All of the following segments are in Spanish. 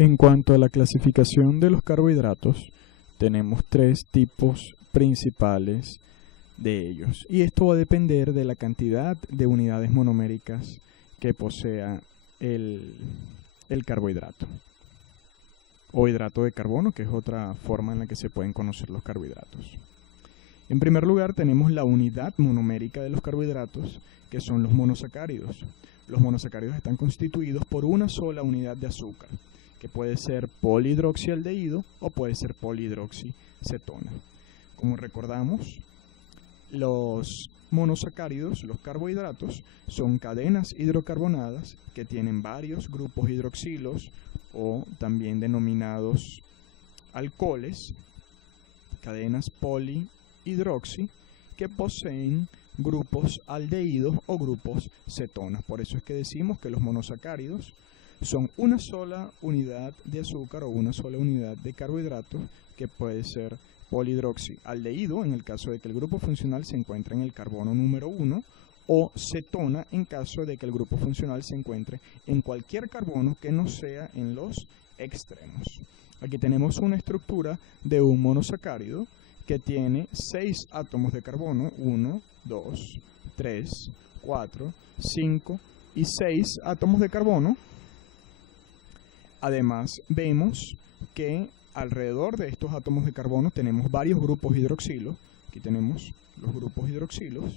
En cuanto a la clasificación de los carbohidratos, tenemos tres tipos principales de ellos. Y esto va a depender de la cantidad de unidades monoméricas que posea el carbohidrato. O hidrato de carbono, que es otra forma en la que se pueden conocer los carbohidratos. En primer lugar, tenemos la unidad monomérica de los carbohidratos, que son los monosacáridos. Los monosacáridos están constituidos por una sola unidad de azúcar, que puede ser polihidroxialdehído o puede ser polihidroxicetona. Como recordamos, los monosacáridos, los carbohidratos, son cadenas hidrocarbonadas que tienen varios grupos hidroxilos o también denominados alcoholes, cadenas polihidroxi, que poseen grupos aldehídos o grupos cetonas. Por eso es que decimos que los monosacáridos son una sola unidad de azúcar o una sola unidad de carbohidratos que puede ser polihidroxialdehído en el caso de que el grupo funcional se encuentre en el carbono número 1 o cetona en caso de que el grupo funcional se encuentre en cualquier carbono que no sea en los extremos. Aquí tenemos una estructura de un monosacárido que tiene 6 átomos de carbono, 1, 2, 3, 4, 5 y 6 átomos de carbono. Además, vemos que alrededor de estos átomos de carbono tenemos varios grupos hidroxilos. Aquí tenemos los grupos hidroxilos.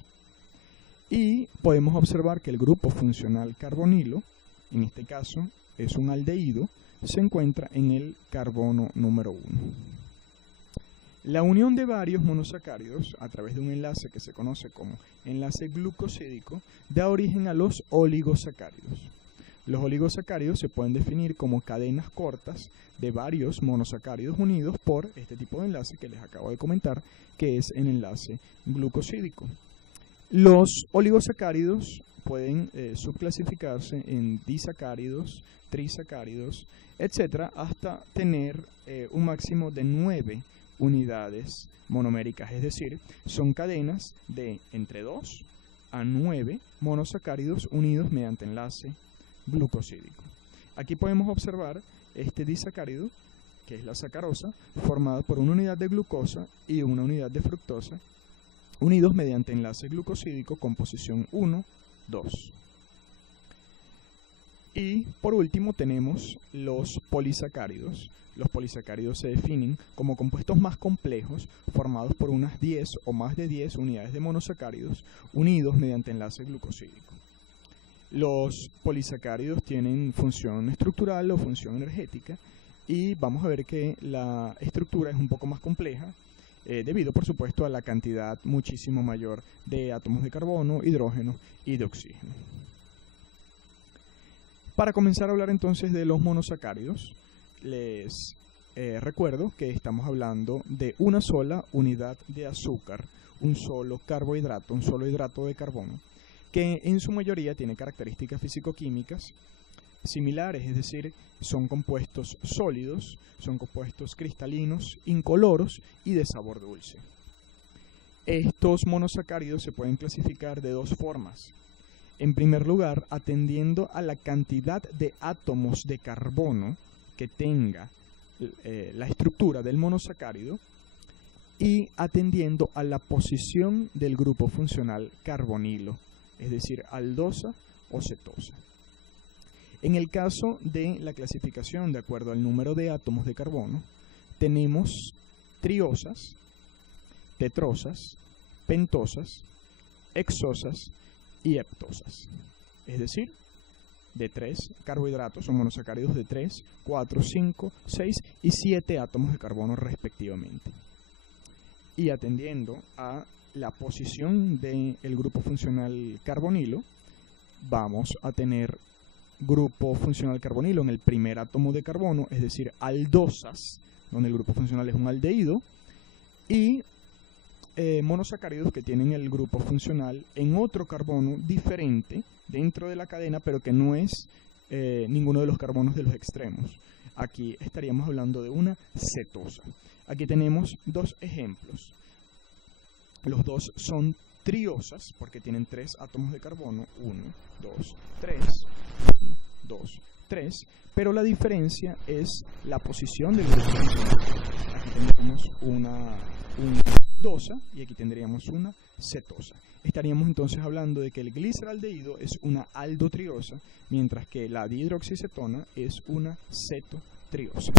Y podemos observar que el grupo funcional carbonilo, en este caso es un aldehído, se encuentra en el carbono número 1. La unión de varios monosacáridos a través de un enlace que se conoce como enlace glucosídico da origen a los oligosacáridos. Los oligosacáridos se pueden definir como cadenas cortas de varios monosacáridos unidos por este tipo de enlace que les acabo de comentar, que es el enlace glucosídico. Los oligosacáridos pueden subclasificarse en disacáridos, trisacáridos, etc., hasta tener un máximo de 9 unidades monoméricas, es decir, son cadenas de entre 2 a 9 monosacáridos unidos mediante enlace glucosídico. Aquí podemos observar este disacárido, que es la sacarosa, formada por una unidad de glucosa y una unidad de fructosa, unidos mediante enlace glucosídico con posición 1, 2. Y por último tenemos los polisacáridos. Los polisacáridos se definen como compuestos más complejos formados por unas 10 o más de 10 unidades de monosacáridos unidos mediante enlace glucosídico. Los polisacáridos tienen función estructural o función energética y vamos a ver que la estructura es un poco más compleja debido, por supuesto, a la cantidad muchísimo mayor de átomos de carbono, hidrógeno y de oxígeno. Para comenzar a hablar entonces de los monosacáridos, les recuerdo que estamos hablando de una sola unidad de azúcar, un solo carbohidrato, un solo hidrato de carbono, que en su mayoría tiene características físico-químicas similares, es decir, son compuestos sólidos, son compuestos cristalinos, incoloros y de sabor dulce. Estos monosacáridos se pueden clasificar de dos formas. En primer lugar, atendiendo a la cantidad de átomos de carbono que tenga la estructura del monosacárido y atendiendo a la posición del grupo funcional carbonilo, es decir, aldosa o cetosa. En el caso de la clasificación de acuerdo al número de átomos de carbono, tenemos triosas, tetrosas, pentosas, hexosas y heptosas. Es decir, de 3 carbohidratos o monosacáridos de 3, 4, 5, 6 y 7 átomos de carbono respectivamente. Y atendiendo a la posición del grupo funcional carbonilo, vamos a tener grupo funcional carbonilo en el primer átomo de carbono, es decir, aldosas, donde el grupo funcional es un aldehído, y monosacáridos que tienen el grupo funcional en otro carbono diferente dentro de la cadena, pero que no es ninguno de los carbonos de los extremos. Aquí estaríamos hablando de una cetosa. Aquí tenemos dos ejemplos. Los dos son triosas porque tienen 3 átomos de carbono, 1, 2, 3, 1, 2, 3, pero la diferencia es la posición del grupo. Aquí tendríamos una aldosa y aquí tendríamos una cetosa. Estaríamos entonces hablando de que el gliceraldehído es una aldotriosa, mientras que la dihidroxicetona es una cetotriosa.